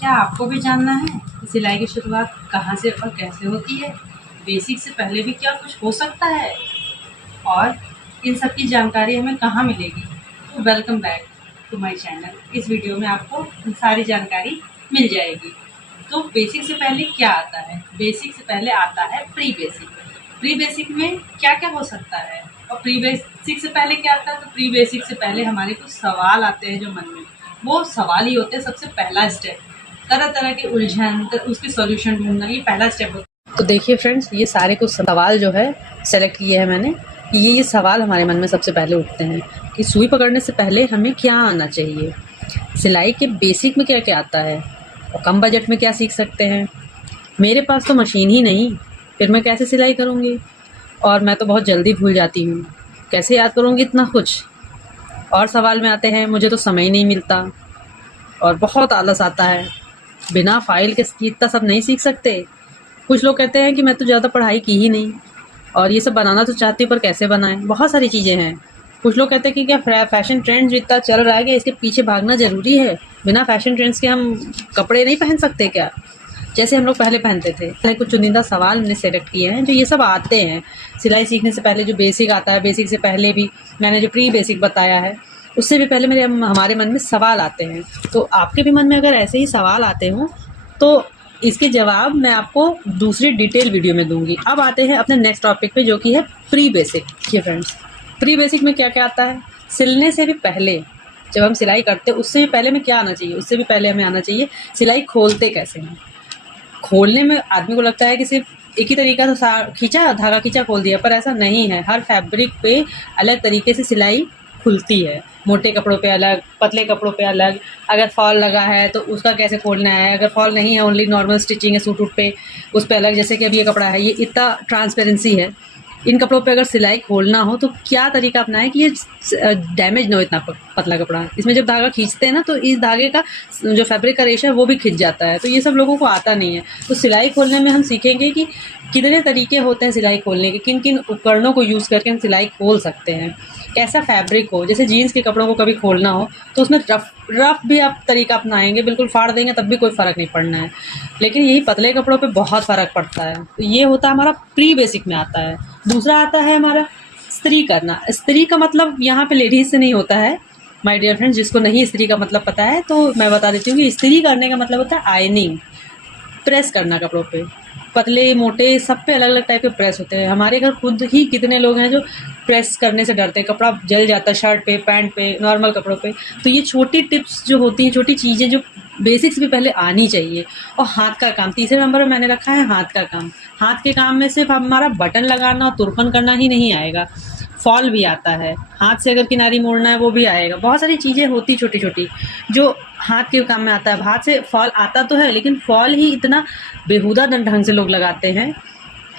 क्या आपको भी जानना है कि सिलाई की शुरुआत कहाँ से और कैसे होती है? बेसिक से पहले भी क्या कुछ हो सकता है? और इन सब की जानकारी हमें कहाँ मिलेगी? तो welcome back to my channel. इस वीडियो में आपको सारी जानकारी मिल जाएगी। तो बेसिक से पहले क्या आता है? बेसिक से पहले आता है प्री बेसिक। प्री बेसिक में क्या-क्या हो सकता है? और प्री बेसिक से पहले क्या आता है? तो प्री बेसिक से पहले हमारे कुछ सवाल आते हैं जो मन में, वो सवाल ही होते हैं सबसे पहला स्टेप। तरह-तरह के उलझन, उसके सॉल्यूशन ढूँढना, ये पहला स्टेप होता है। तो देखिए फ्रेंड्स, ये सारे कुछ सवाल जो है सेलेक्ट किए हैं मैंने कि ये सवाल हमारे मन में सबसे पहले उठते हैं कि सुई पकड़ने से पहले हमें क्या आना चाहिए, सिलाई के बेसिक में क्या-क्या आता है और कम बजट में क्या सीख सकते हैं। मेरे पास तो मशीन ही नहीं, फिर मैं कैसे सिलाई करूँगी? और मैं तो बहुत जल्दी भूल जाती हूँ, कैसे याद करूँगी इतना कुछ? और सवाल में आते हैं मुझे तो समय ही नहीं मिलता और बहुत आलस आता है, बिना फ़ाइल के इतना सब नहीं सीख सकते। कुछ लोग कहते हैं कि मैं तो ज़्यादा पढ़ाई की ही नहीं और ये सब बनाना तो चाहती हूँ पर कैसे बनाएँ? बहुत सारी चीज़ें हैं। कुछ लोग कहते हैं कि क्या फ़ैशन ट्रेंड जो इतना चल रहा है कि इसके पीछे भागना ज़रूरी है? बिना फ़ैशन ट्रेंड्स के हम कपड़े नहीं पहन सकते क्या? जैसे हम लोग पहले पहनते थे। कुछ चुनिंदा सवाल मैंने सेलेक्ट किए हैं जो ये सब आते हैं। सिलाई सीखने से पहले जो बेसिक आता है, बेसिक से पहले भी मैंने जो प्री बेसिक बताया है, उससे भी पहले हमारे मन में सवाल आते हैं। तो आपके भी मन में अगर ऐसे ही सवाल आते हों तो इसके जवाब मैं आपको दूसरी डिटेल वीडियो में दूँगी। अब आते हैं अपने नेक्स्ट टॉपिक पे जो कि है प्री बेसिक। देखिए फ्रेंड्स, प्री बेसिक में क्या-क्या आता है? सिलने से भी पहले जब हम सिलाई करते हैं उससे भी पहले हमें क्या आना चाहिए? उससे भी पहले हमें आना चाहिए सिलाई खोलते कैसे हैं। खोलने में आदमी को लगता है कि सिर्फ एक ही तरीका से खींचा, धागा खींचा, खोल दिया, पर ऐसा नहीं है। हर फैब्रिक पे अलग तरीके से सिलाई खुलती है। मोटे कपड़ों पे अलग, पतले कपड़ों पे अलग। अगर फॉल लगा है तो उसका कैसे खोलना है, अगर फॉल नहीं है, ओनली नॉर्मल स्टिचिंग है सूट वूट पे, उस पे अलग। जैसे कि अब ये कपड़ा है, ये इतना ट्रांसपेरेंसी है, इन कपड़ों पे अगर सिलाई खोलना हो तो क्या तरीका अपनाएं कि ये डैमेज ना हो इतना पतला कपड़ा। इसमें जब धागा खींचते हैं ना तो इस धागे का जो फैब्रिक का रेशा है वो भी खिंच जाता है, तो ये सब लोगों को आता नहीं है। तो सिलाई खोलने में हम सीखेंगे कि कितने तरीके होते हैं सिलाई खोलने के, किन किन उपकरणों को यूज़ करके हम सिलाई खोल सकते हैं, कैसा फैब्रिक हो। जैसे जीन्स के कपड़ों को कभी खोलना हो तो उसमें रफ भी आप तरीका अपनाएंगे, बिल्कुल फाड़ देंगे तब भी कोई फ़र्क नहीं पड़ना है, लेकिन यही पतले कपड़ों पे बहुत फ़र्क पड़ता है। तो ये होता है हमारा प्री बेसिक में आता है। दूसरा आता है हमारा इस्त्री करना। इस्त्री का मतलब यहाँ पे लेडीज़ से नहीं होता है माय डियर फ्रेंड्स। जिसको नहीं इस्त्री का मतलब पता है तो मैं बता देती हूँ कि इस्त्री करने का मतलब होता है आयनिंग, प्रेस करना कपड़ों पे। पतले मोटे सब पे अलग अलग टाइप के प्रेस होते हैं। हमारे घर खुद ही कितने लोग हैं जो प्रेस करने से डरते हैं, कपड़ा जल जाता है शर्ट पे, पैंट पे, नॉर्मल कपड़ों पे। तो ये छोटी टिप्स जो होती हैं, छोटी चीज़ें जो बेसिक्स भी पहले आनी चाहिए। और हाथ का काम, तीसरे नंबर पर मैंने रखा है हाथ का काम। हाथ के काम में सिर्फ हमारा बटन लगाना और तुरपन करना ही नहीं आएगा, फॉल भी आता है। हाथ से अगर किनारी मोड़ना है वो भी आएगा। बहुत सारी चीज़ें होती छोटी छोटी जो हाथ के काम में आता है। हाथ से फॉल आता तो है लेकिन फॉल ही इतना बेहुदा ढंग से लोग लगाते हैं।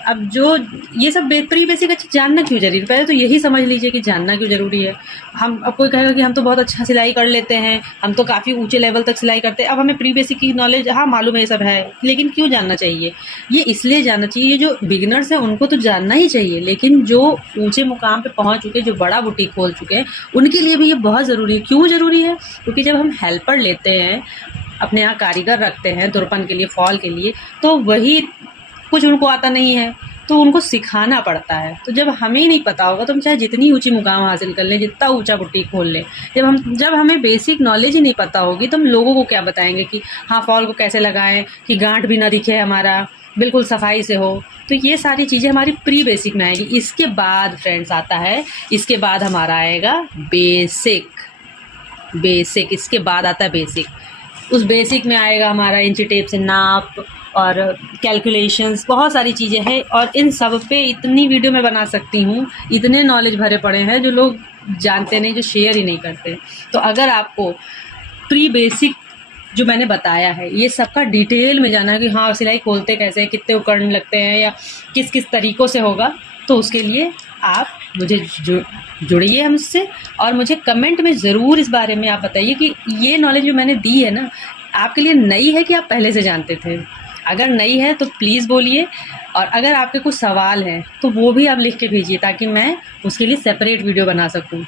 अब जो ये सब प्री बेसिक चीज़ जानना क्यों ज़रूरी है? पहले तो यही समझ लीजिए कि जानना क्यों ज़रूरी है। अब कोई कहेगा कि हम तो बहुत अच्छा सिलाई कर लेते हैं, हम तो काफ़ी ऊँचे लेवल तक सिलाई करते हैं, अब हमें प्री बेसिक की नॉलेज, हाँ मालूम है ये सब है, लेकिन क्यों जानना चाहिए? ये इसलिए जानना चाहिए, ये जो बिगिनर्स हैं उनको तो जानना ही चाहिए, लेकिन जो ऊँचे मुकाम पे पहुँच चुके हैं, जो बड़ा बुटीक खोल चुके हैं, उनके लिए भी ये बहुत ज़रूरी है। क्यों ज़रूरी है? क्योंकि जब हम हेल्पर लेते हैं, अपने यहाँ कारीगर रखते हैं तुरपन के लिए, फॉल के लिए, तो वही कुछ उनको आता नहीं है तो उनको सिखाना पड़ता है। तो जब हमें ही नहीं पता होगा तो हम चाहे जितनी ऊंची मुकाम हासिल कर लें, जितना ऊंचा बुटीक खोल लें, जब हमें बेसिक नॉलेज ही नहीं पता होगी तो हम लोगों को क्या बताएंगे कि हाँ फॉल को कैसे लगाएं कि गांठ भी ना दिखे, हमारा बिल्कुल सफाई से हो। तो ये सारी चीज़ें हमारी प्री बेसिक में आएगी। इसके बाद फ्रेंड्स आता है, इसके बाद हमारा आएगा बेसिक। इसके बाद आता है बेसिक। उस बेसिक में आएगा हमारा इंची टेप से नाप और कैलकुलेशंस, बहुत सारी चीज़ें हैं। और इन सब पे इतनी वीडियो मैं बना सकती हूँ, इतने नॉलेज भरे पड़े हैं जो लोग जानते नहीं, जो शेयर ही नहीं करते। तो अगर आपको प्री बेसिक जो मैंने बताया है ये सबका डिटेल में जाना है कि हाँ सिलाई खोलते कैसे हैं, कितने उपकरण लगते हैं या किस किस तरीक़ों से होगा, तो उसके लिए आप मुझे जुड़िए हमसे और मुझे कमेंट में ज़रूर इस बारे में आप बताइए कि ये नॉलेज जो मैंने दी है ना आपके लिए नई है कि आप पहले से जानते थे। अगर नई है तो प्लीज़ बोलिए, और अगर आपके कुछ सवाल हैं तो वो भी आप लिख के भेजिए ताकि मैं उसके लिए सेपरेट वीडियो बना सकूं।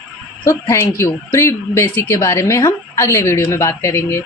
तो थैंक यू। प्री बेसिक के बारे में हम अगले वीडियो में बात करेंगे।